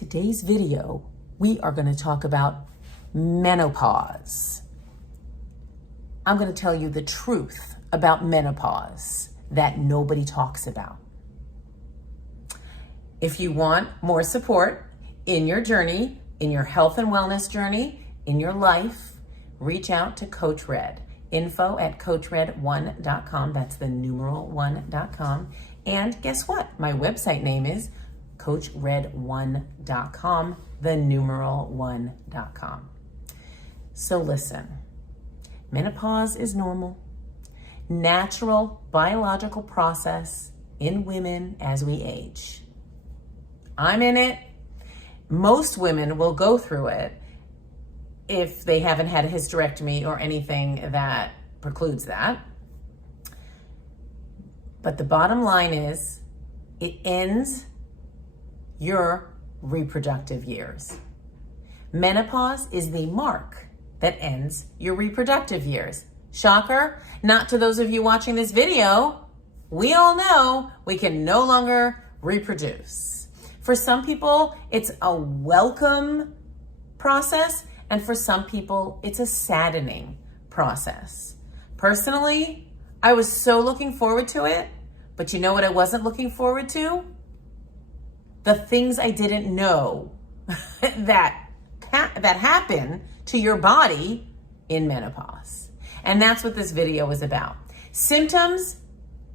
Today's video, we are going to talk about menopause. I'm going to tell you the truth about menopause that nobody talks about. If you want more support in your journey, in your health and wellness journey, in your life, reach out to Coach Red. info@coachred1.com. That's the numeral 1.com. And guess what? My website name is coachred1.com, the numeral 1.com. So listen, menopause is normal, natural biological process in women as we age. I'm in it. Most women will go through it if they haven't had a hysterectomy or anything that precludes that. But the bottom line is, it ends your reproductive years. Menopause is the mark that ends your reproductive years. Shocker, not to those of you watching this video. We all know we can no longer reproduce. For some people, it's a welcome process, and for some people, it's a saddening process. Personally, I was so looking forward to it, but you know what I wasn't looking forward to? The things I didn't know that happen to your body in menopause. And that's what this video is about. Symptoms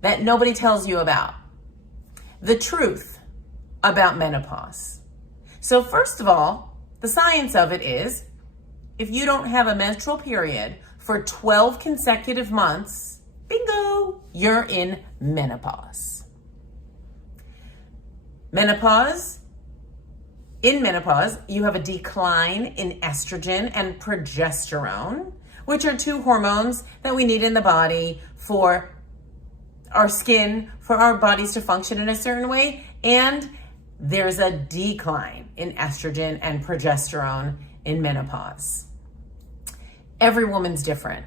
that nobody tells you about. The truth about menopause. So first of all, the science of it is, if you don't have a menstrual period for 12 consecutive months, bingo, you're in menopause. In menopause, you have a decline in estrogen and progesterone, which are two hormones that we need in the body for our skin, for our bodies to function in a certain way. And there's a decline in estrogen and progesterone in menopause. Every woman's different.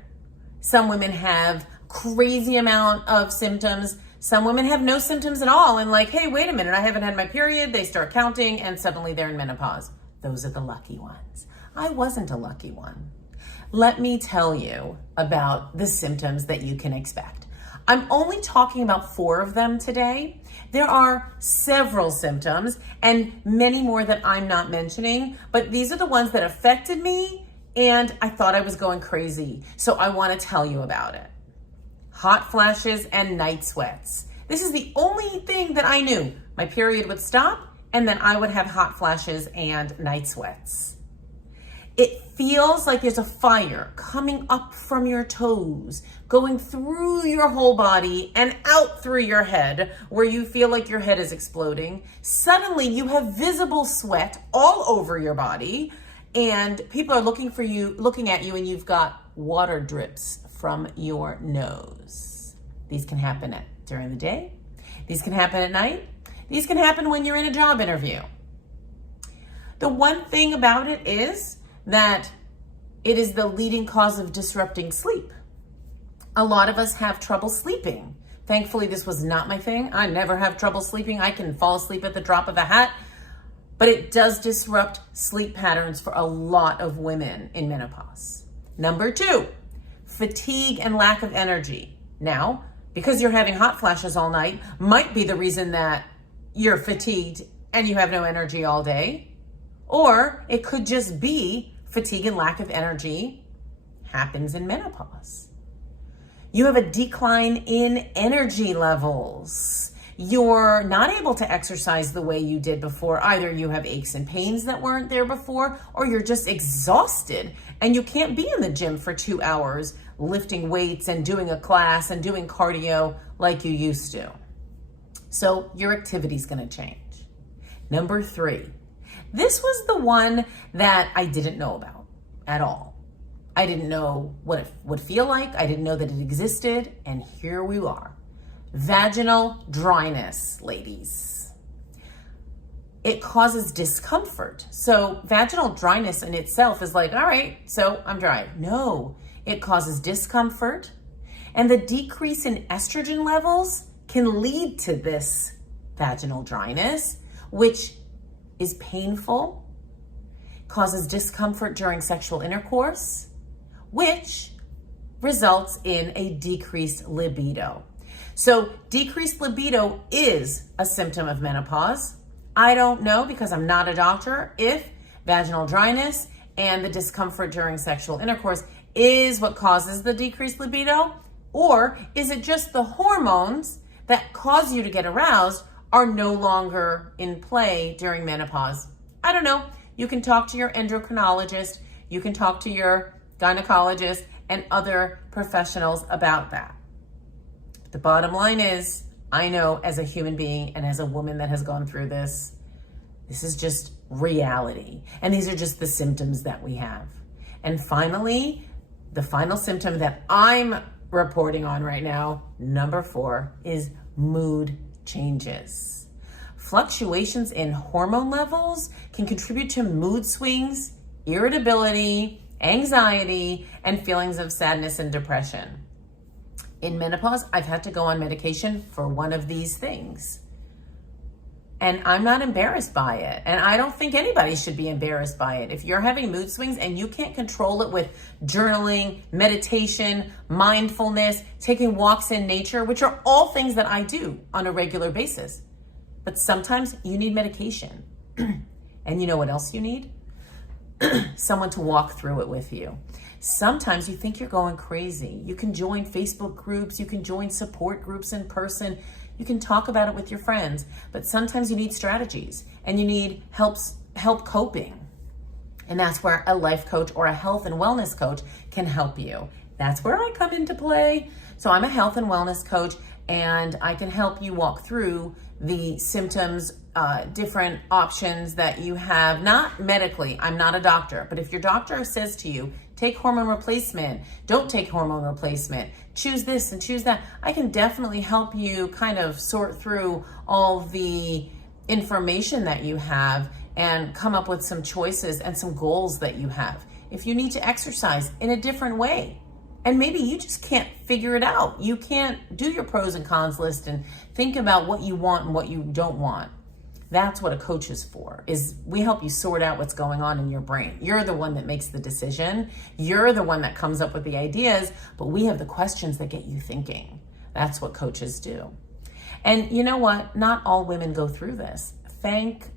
Some women have crazy amount of symptoms. Some women have no symptoms at all and like, hey, wait a minute, I haven't had my period. They start counting and suddenly they're in menopause. Those are the lucky ones. I wasn't a lucky one. Let me tell you about the symptoms that you can expect. I'm only talking about 4 of them today. There are several symptoms and many more that I'm not mentioning, but these are the ones that affected me and I thought I was going crazy. So I want to tell you about it. Hot flashes and night sweats. This is the only thing that I knew. My period would stop and then I would have hot flashes and night sweats. It feels like there's a fire coming up from your toes, going through your whole body and out through your head, where you feel like your head is exploding. Suddenly you have visible sweat all over your body and people are looking at you and you've got water drips from your nose. These can happen during the day. These can happen at night. These can happen when you're in a job interview. The one thing about it is that it is the leading cause of disrupting sleep. A lot of us have trouble sleeping. Thankfully, this was not my thing. I never have trouble sleeping. I can fall asleep at the drop of a hat, but it does disrupt sleep patterns for a lot of women in menopause. Number 2, fatigue and lack of energy. Now, because you're having hot flashes all night might be the reason that you're fatigued and you have no energy all day. Or it could just be fatigue and lack of energy happens in menopause. You have a decline in energy levels. You're not able to exercise the way you did before. Either you have aches and pains that weren't there before, or you're just exhausted and you can't be in the gym for 2 hours lifting weights and doing a class and doing cardio like you used to. So your activity's gonna change. Number 3, this was the one that I didn't know about at all. I didn't know what it would feel like. I didn't know that it existed, and here we are. Vaginal dryness, ladies. It causes discomfort. So vaginal dryness in itself is like, all right, so I'm dry. No, it causes discomfort. And the decrease in estrogen levels can lead to this vaginal dryness, which is painful, causes discomfort during sexual intercourse, which results in a decreased libido. So decreased libido is a symptom of menopause. I don't know, because I'm not a doctor, if vaginal dryness and the discomfort during sexual intercourse is what causes the decreased libido, or is it just the hormones that cause you to get aroused are no longer in play during menopause? I don't know. You can talk to your endocrinologist, you can talk to your gynecologist and other professionals about that. The bottom line is, I know as a human being and as a woman that has gone through this is just reality. And these are just the symptoms that we have. And finally, the final symptom that I'm reporting on right now, number 4, is mood changes. Fluctuations in hormone levels can contribute to mood swings, irritability, anxiety, and feelings of sadness and depression. In menopause, I've had to go on medication for one of these things. And I'm not embarrassed by it. And I don't think anybody should be embarrassed by it. If you're having mood swings and you can't control it with journaling, meditation, mindfulness, taking walks in nature, which are all things that I do on a regular basis. But sometimes you need medication. And you know what else you need? Someone to walk through it with you. Sometimes you think you're going crazy. You can join Facebook groups, you can join support groups in person, you can talk about it with your friends, but sometimes you need strategies and you need help coping. And that's where a life coach or a health and wellness coach can help you. That's where I come into play. So I'm a health and wellness coach, and I can help you walk through the symptoms, different options that you have, not medically. I'm not a doctor, but if your doctor says to you, take hormone replacement, don't take hormone replacement, choose this and choose that, I can definitely help you kind of sort through all the information that you have and come up with some choices and some goals that you have. If you need to exercise in a different way, and maybe you just can't figure it out. You can't do your pros and cons list and think about what you want and what you don't want. That's what a coach is for, is we help you sort out what's going on in your brain. You're the one that makes the decision. You're the one that comes up with the ideas, but we have the questions that get you thinking. That's what coaches do. And you know what? Not all women go through this. Thank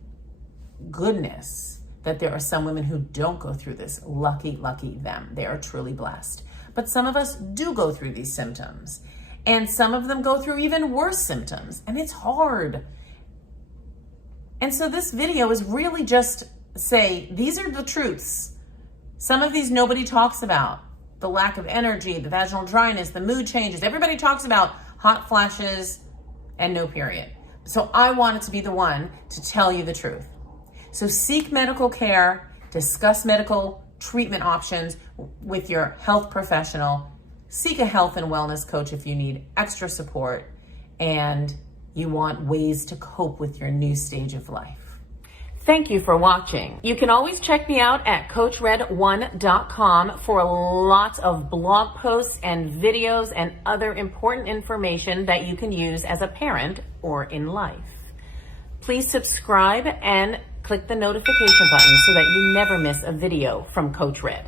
goodness that there are some women who don't go through this. Lucky, lucky them. They are truly blessed. But some of us do go through these symptoms, and some of them go through even worse symptoms, and it's hard. And so this video is really just say, these are the truths. Some of these nobody talks about. The lack of energy, the vaginal dryness, the mood changes. Everybody talks about hot flashes and no period. So I wanted to be the one to tell you the truth. So seek medical care, discuss medical treatment options with your health professional, seek a health and wellness coach if you need extra support and you want ways to cope with your new stage of life. Thank you for watching. You can always check me out at CoachRed1.com for lots of blog posts and videos and other important information that you can use as a parent or in life. Please subscribe and click the notification button so that you never miss a video from Coach Red.